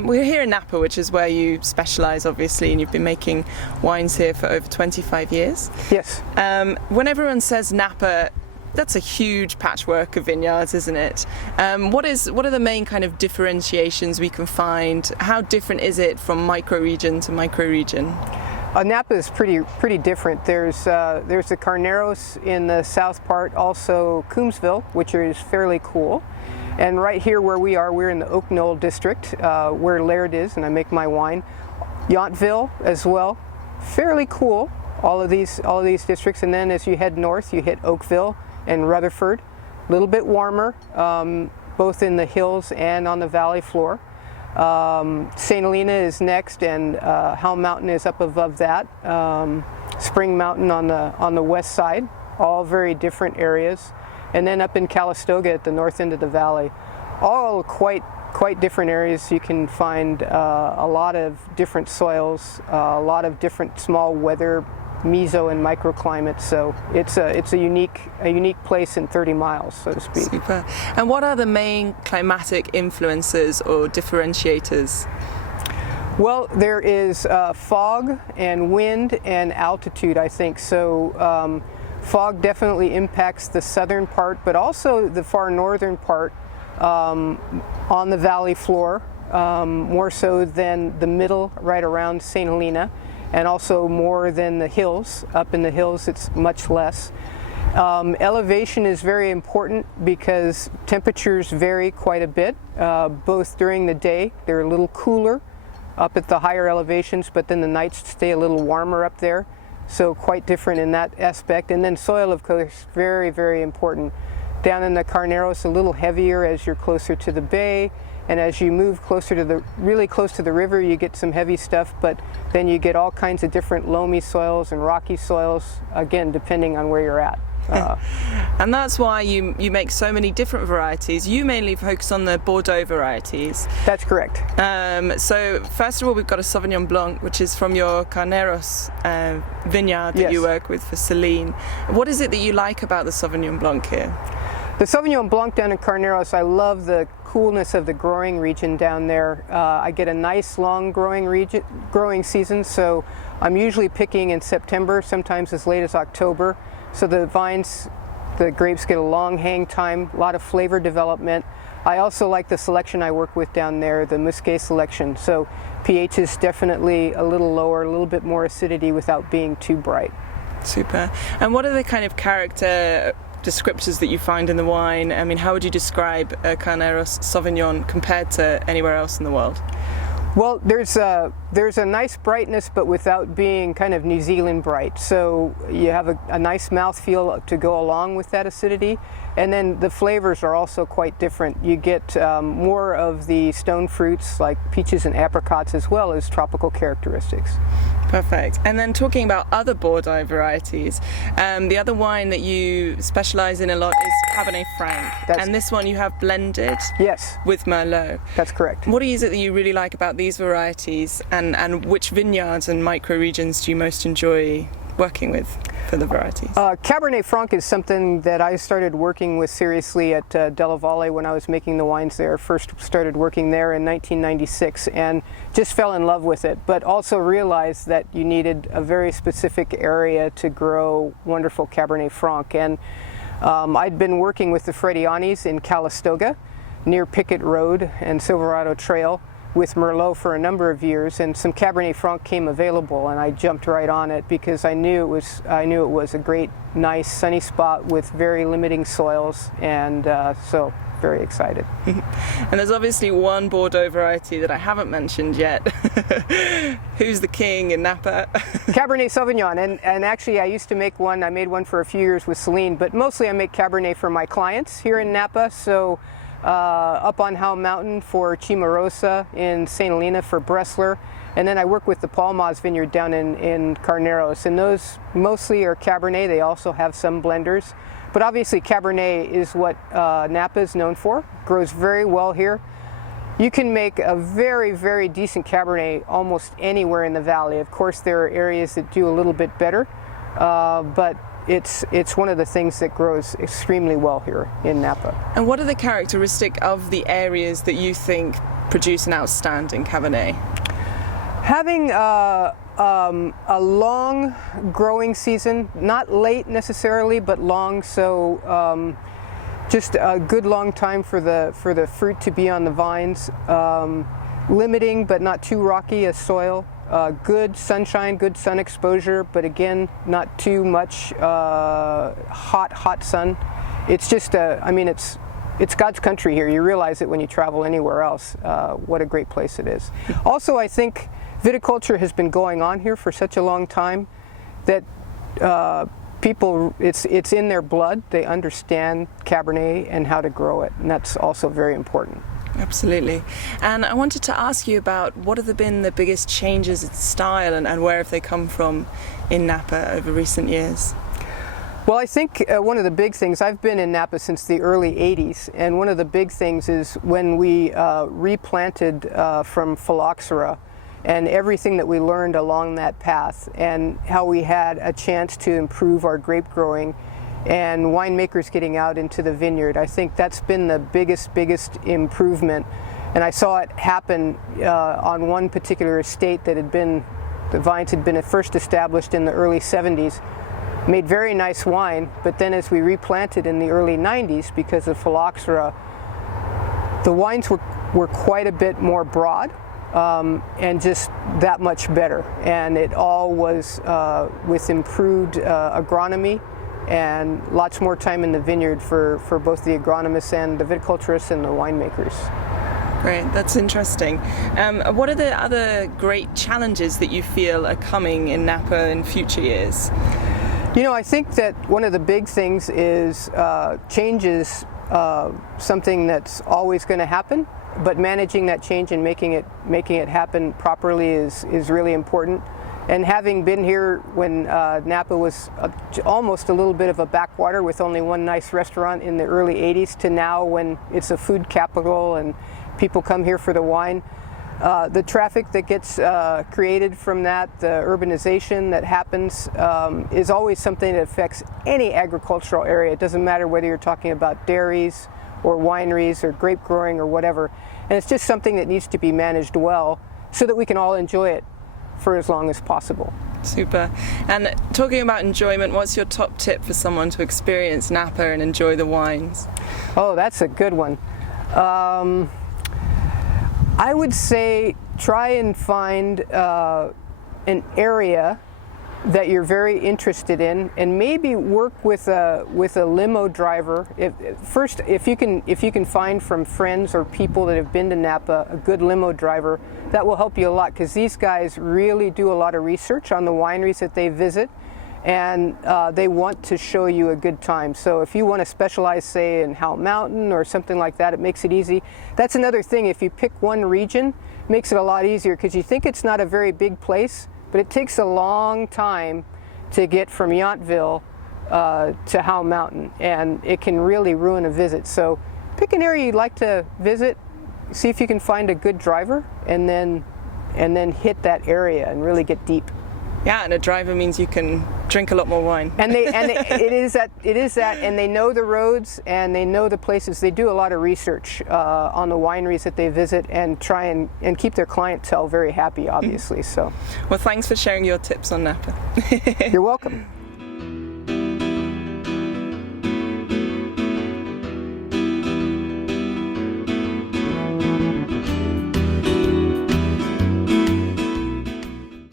We're here in Napa, which is where you specialise, obviously, and you've been making wines here for over 25 years. Yes. When everyone says Napa, that's a huge patchwork of vineyards, isn't it? What are the main kind of differentiations we can find? How different is it from microregion to microregion? Napa is pretty different. There's the Carneros in the south part, also Coombsville, which is fairly cool. And right here where we are, we're in the Oak Knoll district, where Laird is, and I make my wine. Yountville as well, fairly cool. All of these districts, and then as you head north, you hit Oakville and Rutherford, a little bit warmer, both in the hills and on the valley floor. St. Helena is next, and Helm Mountain is up above that. Spring Mountain on the west side, all very different areas. And then up in Calistoga at the north end of the valley, all quite different areas. You can find a lot of different soils, a lot of different small weather, meso and microclimates. So it's a unique place in 30 miles, so to speak. Super. And what are the main climatic influences or differentiators? Well, there is fog and wind and altitude, I think. So fog definitely impacts the southern part, but also the far northern part on the valley floor, more so than the middle right around St. Helena, and also more than the hills. Up in the hills it's much less. Elevation is very important because temperatures vary quite a bit, both during the day. They're a little cooler up at the higher elevations, but then the nights stay a little warmer up there. So quite different in that aspect. And then soil, of course, very, very important. Down in the Carneros, a little heavier as you're closer to the bay. And as you move closer to really close to the river, you get some heavy stuff, but then you get all kinds of different loamy soils and rocky soils, again, depending on where you're at. And that's why you make so many different varieties. You mainly focus on the Bordeaux varieties. That's correct. So first of all, we've got a Sauvignon Blanc, which is from your Carneros vineyard that Yes. you work with for Celine. What is it that you like about the Sauvignon Blanc here? The Sauvignon Blanc down in Carneros, I love the coolness of the growing region down there. I get a nice long growing season, so I'm usually picking in September, sometimes as late as October. So the grapes get a long hang time, a lot of flavor development. I also like the selection I work with down there, the Musqué selection. So pH is definitely a little lower, a little bit more acidity without being too bright. Super. And what are the kind of character descriptors that you find in the wine? I mean, how would you describe a Carneros Sauvignon compared to anywhere else in the world? Well, there's a nice brightness, but without being kind of New Zealand bright. So you have a nice mouthfeel to go along with that acidity. And then the flavors are also quite different. You get more of the stone fruits like peaches and apricots, as well as tropical characteristics. Perfect. And then talking about other Bordeaux varieties, the other wine that you specialize in a lot is Cabernet Franc. And this one you have blended Yes. with Merlot. That's correct. What is it that you really like about these varieties, and which vineyards and microregions do you most enjoy working with for the varieties? Cabernet Franc is something that I started working with seriously at Della Valle when I was making the wines there. First started working there in 1996 and just fell in love with it, but also realized that you needed a very specific area to grow wonderful Cabernet Franc. And I'd been working with the Fredianis in Calistoga near Pickett Road and Silverado Trail with Merlot for a number of years, and some Cabernet Franc came available, and I jumped right on it because I knew it was a great, nice, sunny spot with very limiting soils, and so very excited. And there's obviously one Bordeaux variety that I haven't mentioned yet. Who's the king in Napa? Cabernet Sauvignon, and actually I used to make one. I made one for a few years with Celine, but mostly I make Cabernet for my clients here in Napa. So. Up on Helm Mountain for Chimarosa, in St. Helena for Bressler, and then I work with the Palmas vineyard down in Carneros, and those mostly are Cabernet. They also have some blenders, but obviously Cabernet is what Napa is known for. Grows very well here. You can make a very, very decent Cabernet almost anywhere in the valley. Of course, there are areas that do a little bit better, but it's one of the things that grows extremely well here in Napa. And what are the characteristics of the areas that you think produce an outstanding Cabernet? Having a long growing season, not late necessarily, but long, so just a good long time for the fruit to be on the vines. Limiting but not too rocky a soil. Good sunshine, good sun exposure, but again, not too much hot sun. It's just it's God's country here. You realize it when you travel anywhere else, what a great place it is. Also, I think viticulture has been going on here for such a long time that people, it's in their blood. They understand Cabernet and how to grow it, and that's also very important. Absolutely. And I wanted to ask you about what have been the biggest changes in style and where have they come from in Napa over recent years? Well, I think one of the big things, I've been in Napa since the early 80s, and one of the big things is when we replanted from phylloxera and everything that we learned along that path and how we had a chance to improve our grape growing and winemakers getting out into the vineyard. I think that's been the biggest improvement. And I saw it happen on one particular estate that the vines had been first established in the early 70s. Made very nice wine, but then as we replanted in the early 90s, because of phylloxera, the wines were quite a bit more broad and just that much better. And it all was with improved agronomy and lots more time in the vineyard for both the agronomists and the viticulturists and the winemakers. Great, that's interesting. What are the other great challenges that you feel are coming in Napa in future years? You know, I think that one of the big things is change is something that's always going to happen, but managing that change and making it happen properly is really important. And having been here when Napa was almost a little bit of a backwater with only one nice restaurant in the early 80s to now when it's a food capital and people come here for the wine, the traffic that gets created from that, the urbanization that happens, is always something that affects any agricultural area. It doesn't matter whether you're talking about dairies or wineries or grape growing or whatever. And it's just something that needs to be managed well so that we can all enjoy it for as long as possible. Super. And talking about enjoyment, what's your top tip for someone to experience Napa and enjoy the wines? Oh, that's a good one. I would say try and find an area that you're very interested in, and maybe work with a limo driver. If you can find from friends or people that have been to Napa a good limo driver, that will help you a lot, because these guys really do a lot of research on the wineries that they visit, and they want to show you a good time. So if you want to specialize, say, in Howell Mountain or something like that, it makes it easy. That's another thing. If you pick one region, it makes it a lot easier, because you think it's not a very big place, but it takes a long time to get from Yountville to Howell Mountain, and it can really ruin a visit. So pick an area you'd like to visit, see if you can find a good driver, and then hit that area and really get deep. Yeah, and a driver means you can drink a lot more wine. It is that, and they know the roads and they know the places. They do a lot of research on the wineries that they visit and try and keep their clientele very happy, obviously. So, well, thanks for sharing your tips on Napa. You're welcome.